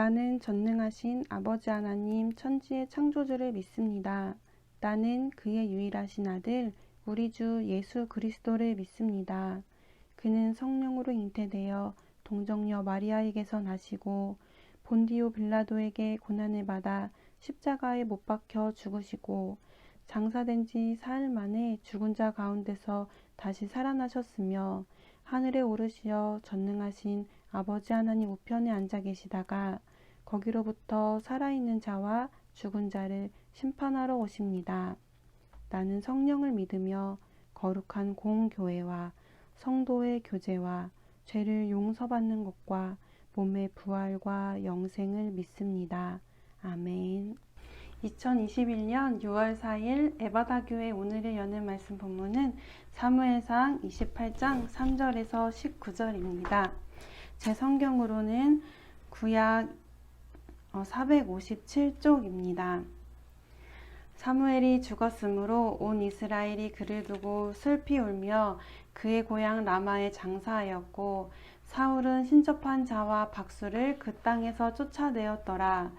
나는 전능하신 아버지 하나님 천지의 창조주를 믿습니다. 나는 그의 유일하신 아들 우리 주 예수 그리스도를 믿습니다. 그는 성령으로 잉태되어 동정녀 마리아에게서 나시고 본디오 빌라도에게 고난을 받아 십자가에 못 박혀 죽으시고 장사된 지 사흘 만에 죽은 자 가운데서 다시 살아나셨으며 하늘에 오르시어 전능하신 아버지 하나님 우편에 앉아 계시다가 거기로부터 살아있는 자와 죽은 자를 심판하러 오십니다. 나는 성령을 믿으며 거룩한 공교회와 성도의 교제와 죄를 용서받는 것과 몸의 부활과 영생을 믿습니다. 아멘. 2021년 6월 4일 에바다 교회 오늘의 여는 말씀 본문은 사무엘상 28장 3절에서 19절입니다. 제 성경으로는 구약 457쪽입니다. 사무엘이 죽었으므로 온 이스라엘이 그를 두고 슬피 울며 그의 고향 라마에 장사하였고 사울은 신접한 자와 박수를 그 땅에서 쫓아내었더라.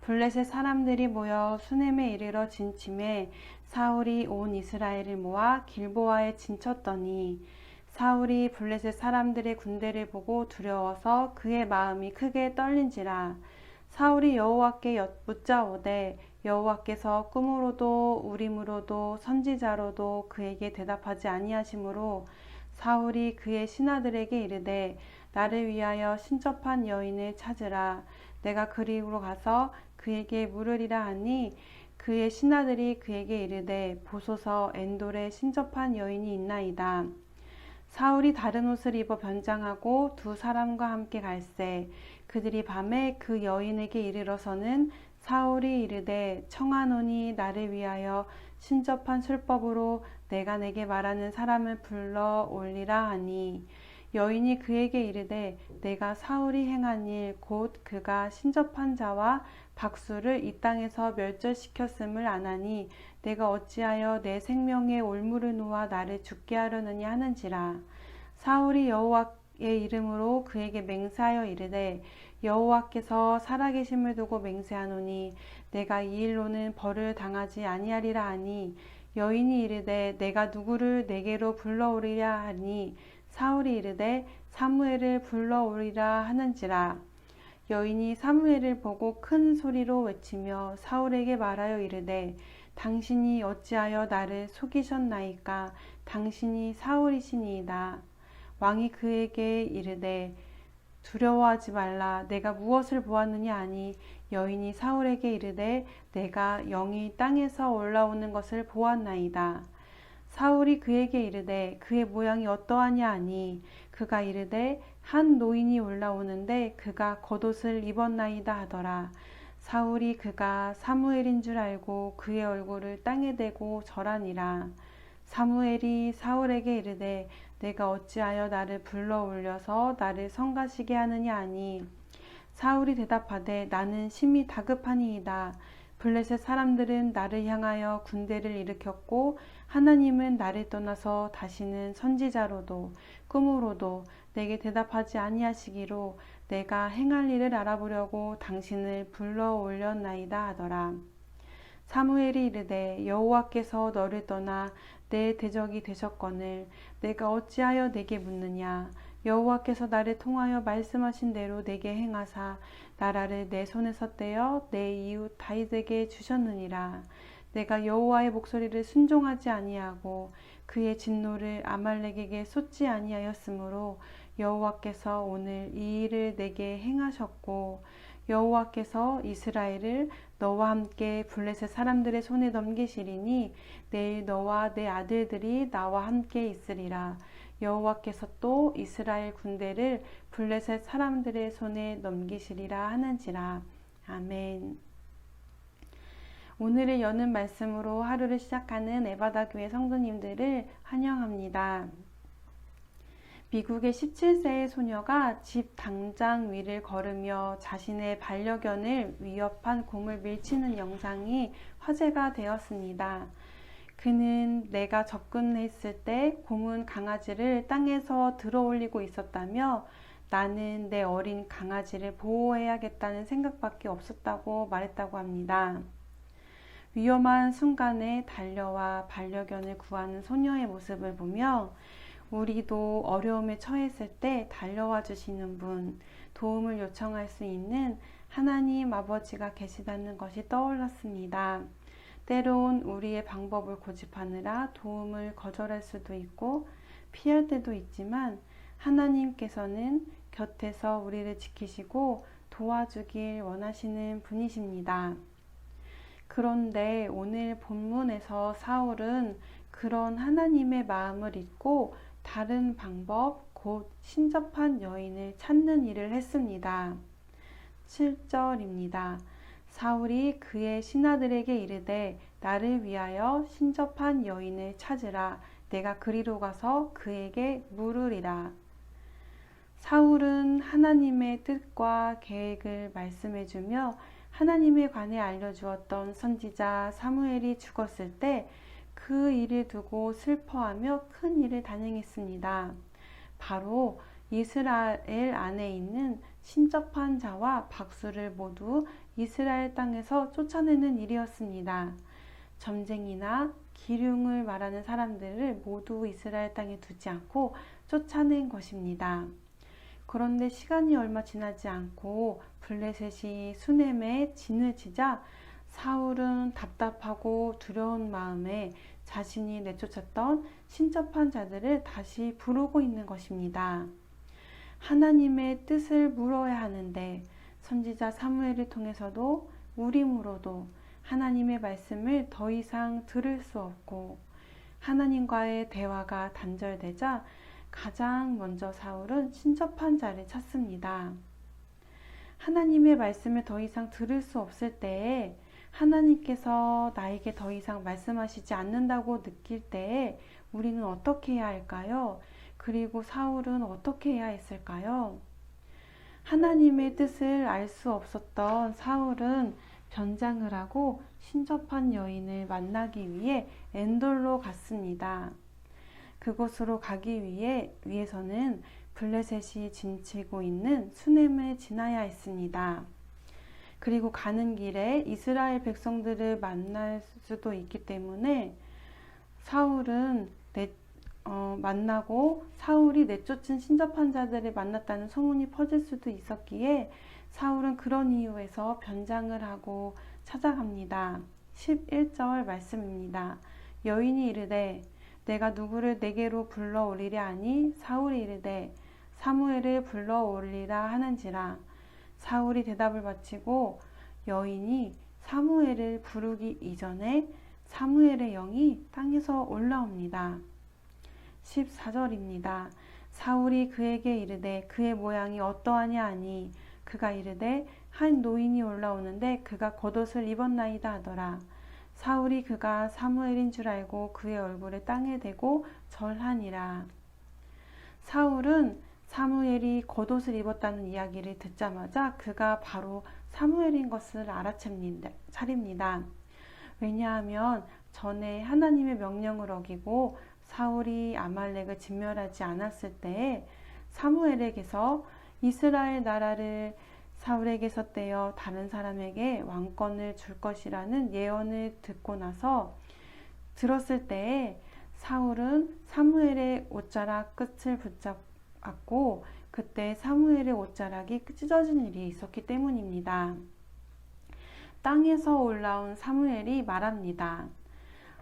블레셋 사람들이 모여 수넴에 이르러 진침해 사울이 온 이스라엘을 모아 길보아에 진쳤더니 사울이 블레셋 사람들의 군대를 보고 두려워서 그의 마음이 크게 떨린지라. 사울이 여호와께 묻자오되 여호와께서 꿈으로도 우림으로도 선지자로도 그에게 대답하지 아니하시므로 사울이 그의 신하들에게 이르되 나를 위하여 신접한 여인을 찾으라. 내가 그리로 가서 그에게 물으리라 하니 그의 신하들이 그에게 이르되 보소서 엔돌에 신접한 여인이 있나이다. 사울이 다른 옷을 입어 변장하고 두 사람과 함께 갈새 그들이 밤에 그 여인에게 이르러서는 사울이 이르되 청하노니 나를 위하여 신접한 술법으로 내가 내게 말하는 사람을 불러 올리라 하니 여인이 그에게 이르되 내가 사울이 행한 일 곧 그가 신접한 자와 박수를 이 땅에서 멸절시켰음을 아나니 내가 어찌하여 내 생명의 올무를 놓아 나를 죽게 하려느냐 하는지라. 사울이 여호와의 이름으로 그에게 맹세하여 이르되 여호와께서 살아계심을 두고 맹세하노니 내가 이 일로는 벌을 당하지 아니하리라 하니 여인이 이르되 내가 누구를 내게로 불러오리라 하니 사울이 이르되 사무엘을 불러오리라 하는지라. 여인이 사무엘을 보고 큰 소리로 외치며 사울에게 말하여 이르되 당신이 어찌하여 나를 속이셨나이까. 당신이 사울이시니이다. 왕이 그에게 이르되 두려워하지 말라. 내가 무엇을 보았느냐 하니 여인이 사울에게 이르되 내가 영이 땅에서 올라오는 것을 보았나이다. 사울이 그에게 이르되 그의 모양이 어떠하냐 하니 그가 이르되 한 노인이 올라오는데 그가 겉옷을 입었나이다 하더라. 사울이 그가 사무엘인 줄 알고 그의 얼굴을 땅에 대고 절하니라. 사무엘이 사울에게 이르되 내가 어찌하여 나를 불러 올려서 나를 성가시게 하느냐 하니 사울이 대답하되 나는 심히 다급하니이다. 블레셋 사람들은 나를 향하여 군대를 일으켰고 하나님은 나를 떠나서 다시는 선지자로도 꿈으로도 내게 대답하지 아니하시기로 내가 행할 일을 알아보려고 당신을 불러 올렸나이다 하더라. 사무엘이 이르되 여호와께서 너를 떠나 내 대적이 되셨거늘 내가 어찌하여 내게 묻느냐. 여호와께서 나를 통하여 말씀하신 대로 내게 행하사 나라를 내 손에서 떼어 내 이웃 다윗에게 주셨느니라. 내가 여호와의 목소리를 순종하지 아니하고 그의 진노를 아말렉에게 쏟지 아니하였으므로 여호와께서 오늘 이 일을 내게 행하셨고 여호와께서 이스라엘을 너와 함께 블레셋 사람들의 손에 넘기시리니 내일 너와 내 아들들이 나와 함께 있으리라. 여호와께서 또 이스라엘 군대를 블레셋 사람들의 손에 넘기시리라 하는지라. 아멘. 오늘을 여는 말씀으로 하루를 시작하는 에바다 교회 성도님들을 환영합니다. 미국의 17세의 소녀가 집 당장 위를 걸으며 자신의 반려견을 위협한 곰을 밀치는 영상이 화제가 되었습니다. 그는 내가 접근했을 때 곰은 강아지를 땅에서 들어 올리고 있었다며 나는 내 어린 강아지를 보호해야겠다는 생각밖에 없었다고 말했다고 합니다. 위험한 순간에 달려와 반려견을 구하는 소녀의 모습을 보며 우리도 어려움에 처했을 때 달려와 주시는 분, 도움을 요청할 수 있는 하나님 아버지가 계시다는 것이 떠올랐습니다. 때론 우리의 방법을 고집하느라 도움을 거절할 수도 있고 피할 때도 있지만 하나님께서는 곁에서 우리를 지키시고 도와주길 원하시는 분이십니다. 그런데 오늘 본문에서 사울은 그런 하나님의 마음을 잊고 다른 방법, 곧 신접한 여인을 찾는 일을 했습니다. 7절입니다. 사울이 그의 신하들에게 이르되 나를 위하여 신접한 여인을 찾으라. 내가 그리로 가서 그에게 물으리라. 사울은 하나님의 뜻과 계획을 말씀해주며 하나님에 관해 알려주었던 선지자 사무엘이 죽었을 때 그 일을 두고 슬퍼하며 큰 일을 단행했습니다. 바로 이스라엘 안에 있는 신접한 자와 박수를 모두 이스라엘 땅에서 쫓아내는 일이었습니다. 점쟁이나 기륭을 말하는 사람들을 모두 이스라엘 땅에 두지 않고 쫓아낸 것입니다. 그런데 시간이 얼마 지나지 않고 블레셋이 수넴에 진을 치자 사울은 답답하고 두려운 마음에 자신이 내쫓았던 신접한 자들을 다시 부르고 있는 것입니다. 하나님의 뜻을 물어야 하는데 선지자 사무엘을 통해서도 우림으로도 하나님의 말씀을 더 이상 들을 수 없고 하나님과의 대화가 단절되자 가장 먼저 사울은 신접한 자를 찾습니다. 하나님의 말씀을 더 이상 들을 수 없을 때에 하나님께서 나에게 더 이상 말씀하시지 않는다고 느낄 때에 우리는 어떻게 해야 할까요? 그리고 사울은 어떻게 해야 했을까요? 하나님의 뜻을 알 수 없었던 사울은 변장을 하고 신접한 여인을 만나기 위해 엔돌로 갔습니다. 그곳으로 가기 위해서는 블레셋이 진치고 있는 수넴을 지나야 했습니다. 그리고 가는 길에 이스라엘 백성들을 만날 수도 있기 때문에 사울은 만나고 사울이 내쫓은 신접한 자들을 만났다는 소문이 퍼질 수도 있었기에 사울은 그런 이유에서 변장을 하고 찾아갑니다. 11절 말씀입니다. 여인이 이르되 내가 누구를 내게로 불러오리랴 하니 사울이 이르되 사무엘을 불러오리라 하는지라. 사울이 대답을 마치고 여인이 사무엘을 부르기 이전에 사무엘의 영이 땅에서 올라옵니다. 14절입니다. 사울이 그에게 이르되 그의 모양이 어떠하냐 하니 그가 이르되 한 노인이 올라오는데 그가 겉옷을 입었나이다 하더라. 사울이 그가 사무엘인 줄 알고 그의 얼굴을 땅에 대고 절하니라. 사울은 사무엘이 겉옷을 입었다는 이야기를 듣자마자 그가 바로 사무엘인 것을 알아차립니다. 왜냐하면 전에 하나님의 명령을 어기고 사울이 아말렉을 진멸하지 않았을 때에 사무엘에게서 이스라엘 나라를 사울에게서 떼어 다른 사람에게 왕권을 줄 것이라는 예언을 듣고 나서 들었을 때에 사울은 사무엘의 옷자락 끝을 붙잡았고 그때 사무엘의 옷자락이 찢어진 일이 있었기 때문입니다. 땅에서 올라온 사무엘이 말합니다.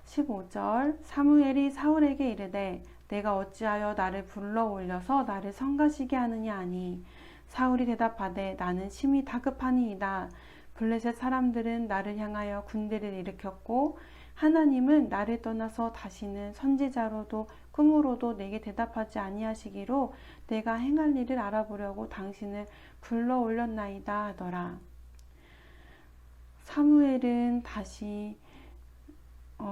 15절 사무엘이 사울에게 이르되 내가 어찌하여 나를 불러 올려서 나를 성가시게 하느냐 하니 사울이 대답하되 나는 심히 다급하니이다. 블레셋 사람들은 나를 향하여 군대를 일으켰고 하나님은 나를 떠나서 다시는 선지자로도 꿈으로도 내게 대답하지 아니하시기로 내가 행할 일을 알아보려고 당신을 불러 올렸나이다 하더라. 사무엘은 다시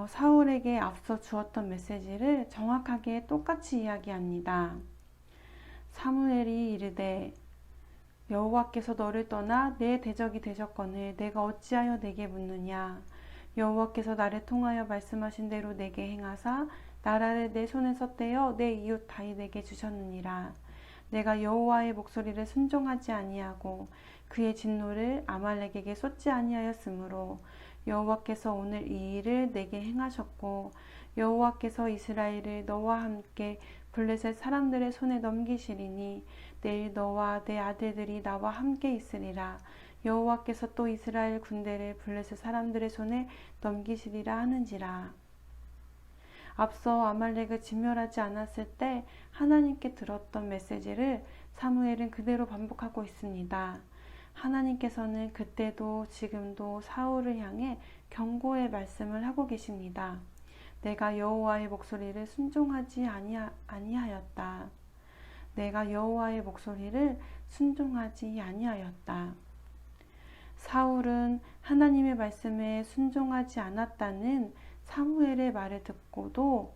사울에게 앞서 주었던 메시지를 정확하게 똑같이 이야기합니다. 사무엘이 이르되 여호와께서 너를 떠나 내 대적이 되셨거늘 내가 어찌하여 내게 묻느냐. 여호와께서 나를 통하여 말씀하신 대로 내게 행하사 나라를 내 손에서 떼어 내 이웃 다윗에게 주셨느니라. 내가 여호와의 목소리를 순종하지 아니하고 그의 진노를 아말렉에게 쏟지 아니하였으므로 여호와께서 오늘 이 일을 내게 행하셨고 여호와께서 이스라엘을 너와 함께 블레셋 사람들의 손에 넘기시리니 내일 너와 내 아들들이 나와 함께 있으리라. 여호와께서 또 이스라엘 군대를 블레셋 사람들의 손에 넘기시리라 하는지라. 앞서 아말렉을 진멸하지 않았을 때 하나님께 들었던 메시지를 사무엘은 그대로 반복하고 있습니다. 하나님께서는 그때도 지금도 사울을 향해 경고의 말씀을 하고 계십니다. 내가 여호와의 목소리를 순종하지 아니하였다. 내가 여호와의 목소리를 순종하지 아니하였다. 사울은 하나님의 말씀에 순종하지 않았다는 사무엘의 말을 듣고도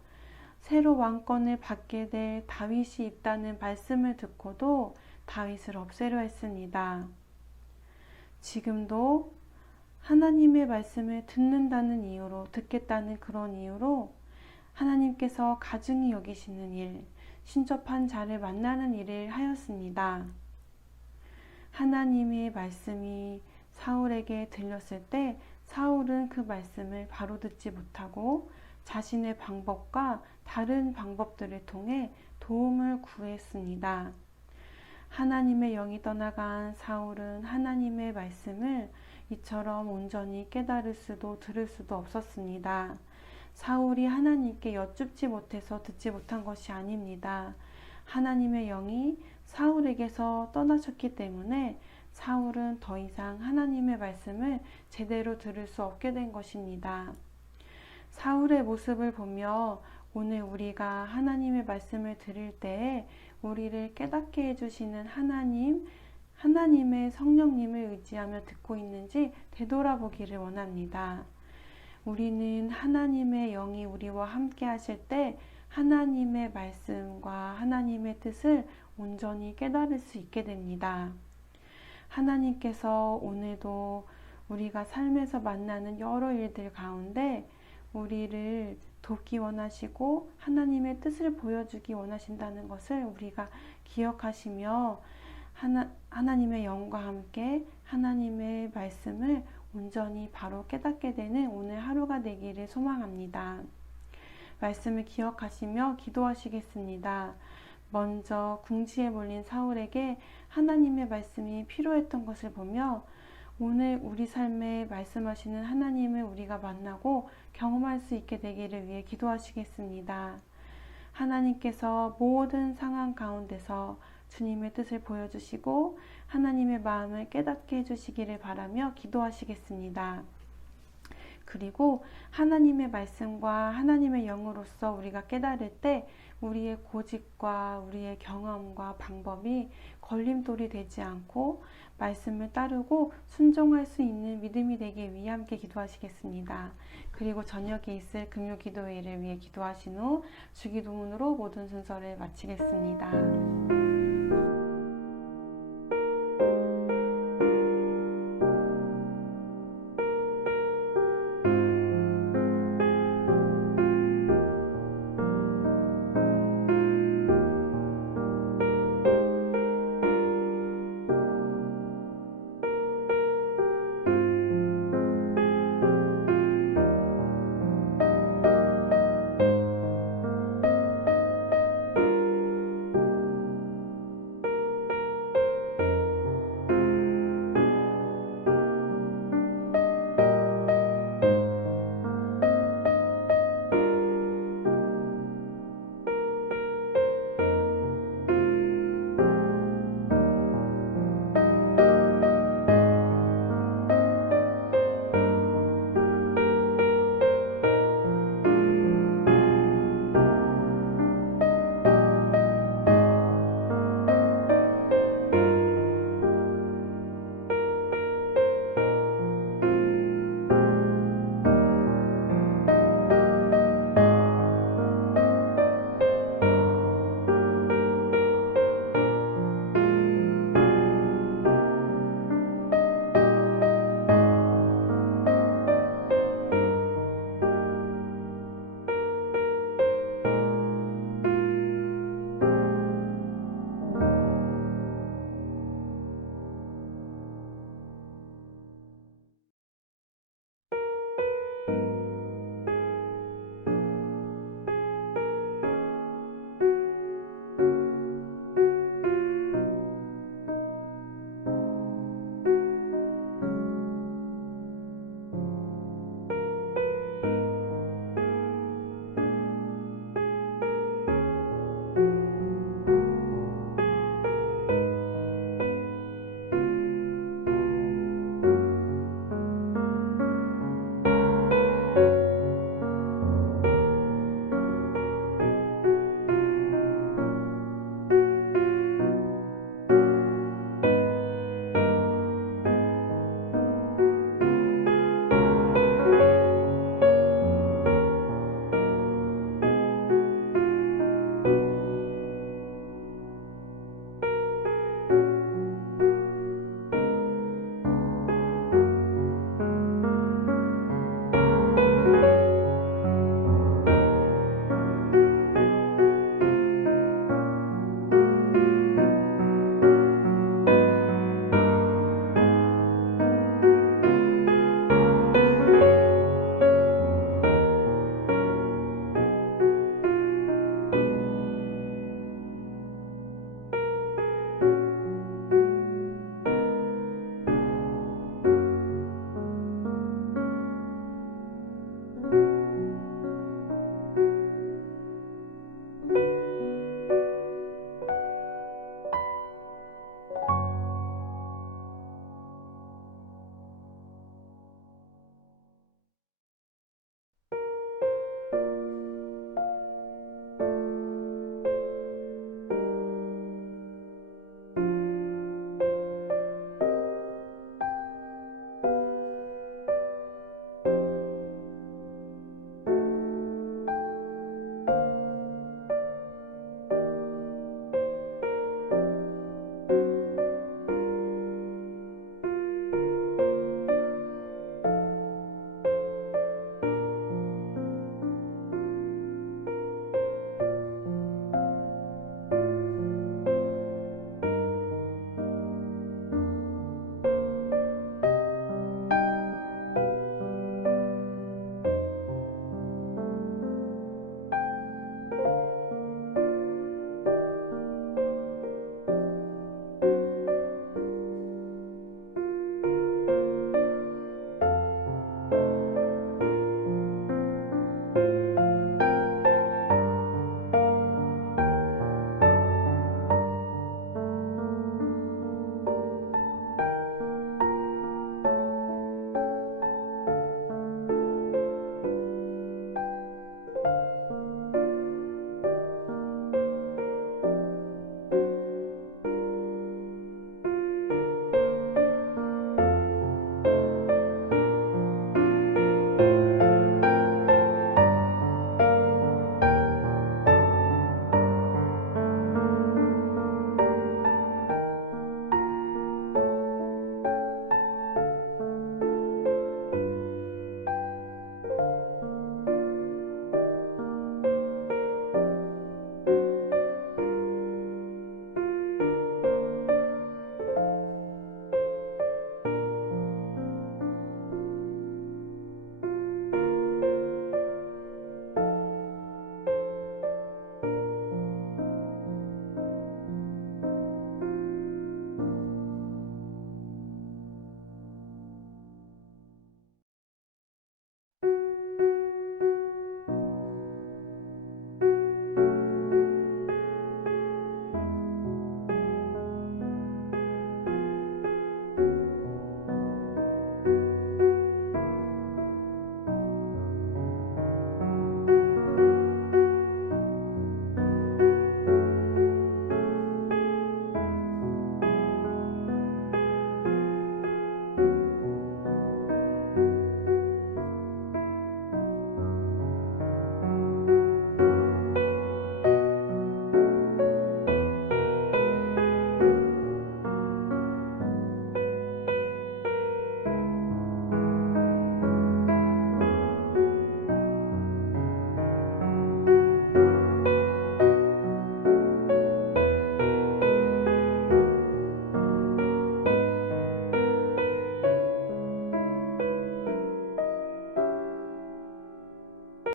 새로 왕권을 받게 될 다윗이 있다는 말씀을 듣고도 다윗을 없애려 했습니다. 지금도 하나님의 말씀을 듣는다는 이유로, 듣겠다는 그런 이유로 하나님께서 가증히 여기시는 일, 신접한 자를 만나는 일을 하였습니다. 하나님의 말씀이 사울에게 들렸을 때 사울은 그 말씀을 바로 듣지 못하고 자신의 방법과 다른 방법들을 통해 도움을 구했습니다. 하나님의 영이 떠나간 사울은 하나님의 말씀을 이처럼 온전히 깨달을 수도 들을 수도 없었습니다. 사울이 하나님께 여쭙지 못해서 듣지 못한 것이 아닙니다. 하나님의 영이 사울에게서 떠나셨기 때문에 사울은 더 이상 하나님의 말씀을 제대로 들을 수 없게 된 것입니다. 사울의 모습을 보며 오늘 우리가 하나님의 말씀을 들을 때에 우리를 깨닫게 해주시는 하나님의 성령님을 의지하며 듣고 있는지 되돌아보기를 원합니다. 우리는 하나님의 영이 우리와 함께 하실 때 하나님의 말씀과 하나님의 뜻을 온전히 깨달을 수 있게 됩니다. 하나님께서 오늘도 우리가 삶에서 만나는 여러 일들 가운데 우리를 돕기 원하시고 하나님의 뜻을 보여주기 원하신다는 것을 우리가 기억하시며 하나님의 영과 함께 하나님의 말씀을 온전히 바로 깨닫게 되는 오늘 하루가 되기를 소망합니다. 말씀을 기억하시며 기도하시겠습니다. 먼저 궁지에 몰린 사울에게 하나님의 말씀이 필요했던 것을 보며 오늘 우리 삶에 말씀하시는 하나님을 우리가 만나고 경험할 수 있게 되기를 위해 기도하시겠습니다. 하나님께서 모든 상황 가운데서 주님의 뜻을 보여주시고 하나님의 마음을 깨닫게 해주시기를 바라며 기도하시겠습니다. 그리고 하나님의 말씀과 하나님의 영으로서 우리가 깨달을 때 우리의 고집과 우리의 경험과 방법이 걸림돌이 되지 않고 말씀을 따르고 순종할 수 있는 믿음이 되기 위해 함께 기도하시겠습니다. 그리고 저녁에 있을 금요기도회를 위해 기도하신 후 주기도문으로 모든 순서를 마치겠습니다.